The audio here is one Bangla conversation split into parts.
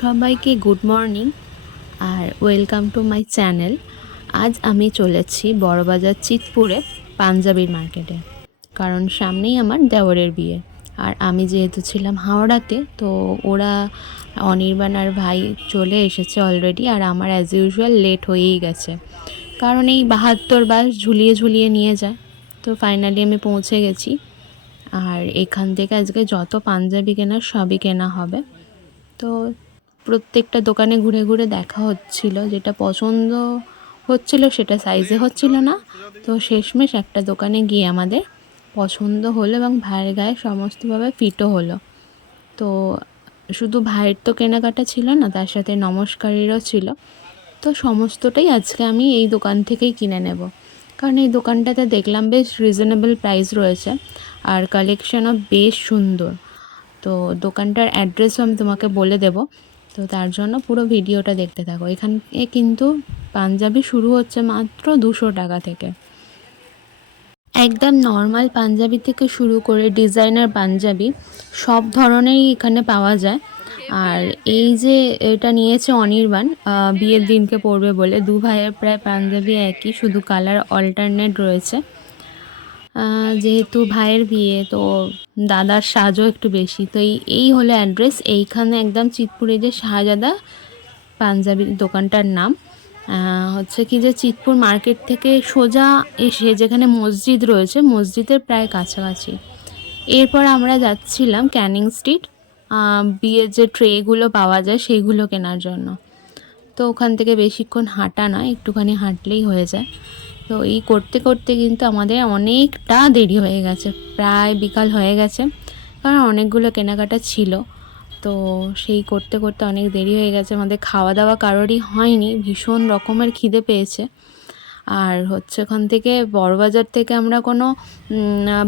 সবাইকে গুড মর্নিং আর ওয়েলকাম টু মাই চ্যানেল। আজ আমি চলেছি বড়বাজার চিতপুরে পাঞ্জাবির মার্কেটে, কারণ সামনেই আমার দেওরের বিয়ে। আর আমি যেহেতু ছিলাম হাওড়াতে, তো ওরা অনির্বাণ আর ভাই চলে এসেছে অলরেডি, আর আমার অ্যাজ ইউজুয়াল লেট হয়েই গেছে, কারণ এই 72 বাস ঝুলিয়ে ঝুলিয়ে নিয়ে যায়। তো ফাইনালি আমি পৌঁছে গেছি, আর এখান থেকে আজকে যত পাঞ্জাবি কেনার সবই কেনা হবে। তো প্রত্যেকটা দোকানে ঘুরে ঘুরে দেখা হচ্ছিল, যেটা পছন্দ হচ্ছিল সেটা সাইজে হচ্ছিল না। তো শেষমেশ একটা দোকানে গিয়ে আমাদের পছন্দ হলো এবং ভাইয়ের গায়ে সমস্তভাবে ফিটও হলো। তো শুধু ভাইয়ের তো কেনাকাটা ছিল না, তার সাথে নমস্কারেরও ছিল। তো সমস্তটাই আজকে আমি এই দোকান থেকেই কিনে নেব, কারণ এই দোকানটাতে দেখলাম বেশ রিজনেবল প্রাইস রয়েছে আর কালেকশনও বেশ সুন্দর। তো দোকানটার অ্যাড্রেসও আমি তোমাকে বলে দেব, তো তার জন্য পুরো ভিডিওটা দেখতে থাকো। এখানে কিন্তু পাঞ্জাবি শুরু হচ্ছে মাত্র 200 টাকা থেকে। একদম নর্মাল পাঞ্জাবি থেকে শুরু করে ডিজাইনার পাঞ্জাবি সব ধরনেরই এখানে পাওয়া যায়। আর এই যে এটা নিয়েছে অনির্বাণ বিয়ের দিনকে পরবে বলে, দু ভাইয়ের প্রায় পাঞ্জাবি একই, শুধু কালার অল্টারনেট রয়েছে। যেহেতু ভাইয়ের বিয়ে, তো দাদার সাজও একটু বেশি। তো এই হলো অ্যাড্রেস, এইখানে একদম চিতপুরে যে শাহজাদা পাঞ্জাবির দোকানটার নাম। হচ্ছে কি যে চিতপুর মার্কেট থেকে সোজা এসে যেখানে মসজিদ রয়েছে, মসজিদের প্রায় কাছাকাছি। এরপর আমরা যাচ্ছিলাম ক্যানিং স্ট্রিট বিয়ের যে ট্রেগুলো পাওয়া যায় সেইগুলো কেনার জন্য। তো ওখান থেকে বেশিক্ষণ হাঁটা নয়, একটুখানি হাঁটলেই হয়ে যায়। তো এই করতে করতে কিন্তু আমাদের অনেকটা দেরি হয়ে গেছে, প্রায় বিকাল হয়ে গেছে, কারণ অনেকগুলো কেনাকাটা ছিল। তো সেই করতে করতে অনেক দেরি হয়ে গেছে, আমাদের খাওয়া দাওয়া কারোরই হয়নি, ভীষণ রকমের খিদে পেয়েছে। আর হচ্ছে ওখান থেকে বড়বাজার থেকে আমরা কোনো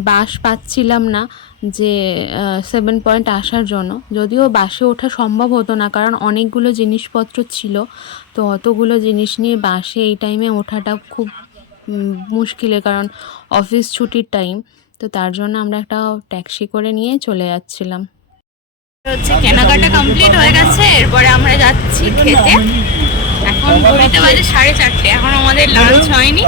বাস পাচ্ছিলাম না যে 7 পয়েন্ট আসার জন্য, যদিও বাসে ওঠা সম্ভব হতো না, কারণ অনেকগুলো জিনিসপত্র ছিল। তো অতগুলো জিনিস নিয়ে বাসে এই টাইমে ওঠাটা খুব মুশকিলের, কারণ অফিস ছুটির টাইম। তো তার জন্য আমরা একটা ট্যাক্সি করে নিয়ে চলে যাচ্ছিলাম। হচ্ছে কেনাকাটা কমপ্লিট হয়ে গেছে, এরপরে আমরা যাচ্ছি খেতে। এখন ঘড়িতে বাজে 4:30, এখন আমাদের লাঞ্চ হয়নি।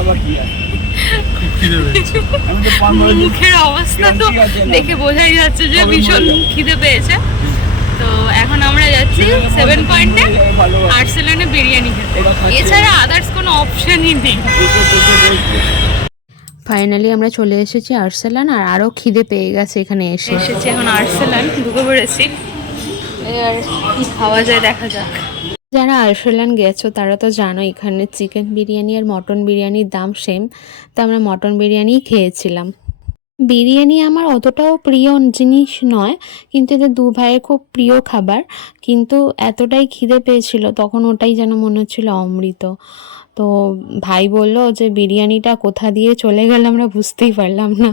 মুখের অবস্থা তো দেখে বোঝাই যাচ্ছে যে ভীষণ খিদে পেয়েছে। তো এখন আমরা যাচ্ছি 7 পয়েন্টে আর্সেলানে বিরিয়ানি খেতে, এছাড়া আদার্স কোনো অপশনই নেই। ফাইনালি আমরা চলে এসেছি আর্সেলান, আর আরও খিদে পেয়ে গেছে এখানে এসেছি এখন আর্সেলান, ঢুকে পড়েছি। এবার কি খাওয়া যায় দেখা যাক। যারা আর্সেলান গেছো তারা তো জানো এখানে চিকেন বিরিয়ানি আর মটন বিরিয়ানির দাম সেম। তো আমরা মটন বিরিয়ানিই খেয়েছিলাম। বিরিয়ানি আমার অতটাও প্রিয় জিনিস নয়, কিন্তু এদের দু ভাইয়ের খুব প্রিয় খাবার। কিন্তু এতটাই খিদে পেয়েছিল তখন, ওটাই যেন মনে হচ্ছিল অমৃত। তো ভাই বলল যে বিরিয়ানিটা কোথা দিয়ে চলে গেল আমরা বুঝতেই পারলাম না।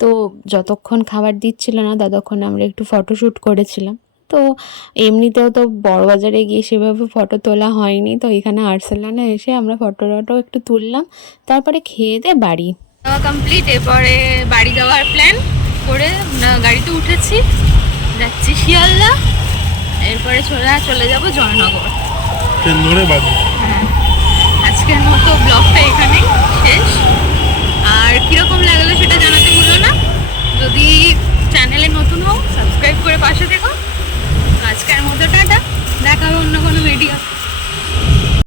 তো যতক্ষণ খাবার দিচ্ছিল না ততক্ষণ আমরা একটু ফটোশ্যুট করেছিলাম। তো এমনিতেও তো বড়বাজারে গিয়ে সেভাবে ফটো তোলা হয়নি, তো এখানে আর্সেলানে এসে আমরা ফটো একটু তুললাম, তারপরে খেয়ে দিয়ে বাড়ি কমপ্লিট। এরপরে বাড়ি যাওয়ার প্ল্যান করে গাড়িতে উঠেছি, যাচ্ছি শিয়ালদা, এরপরে চলে যাব জয়নগর। হ্যাঁ, আজকের মতো ব্লগটা এখানেই শেষ। আর কীরকম লাগলো সেটা জানাতে ভুলো না। যদি চ্যানেলে নতুন হও সাবস্ক্রাইব করে পাশে থেকো। আজকের মতো টাটা, দেখা হবে অন্য কোনো ভিডিও।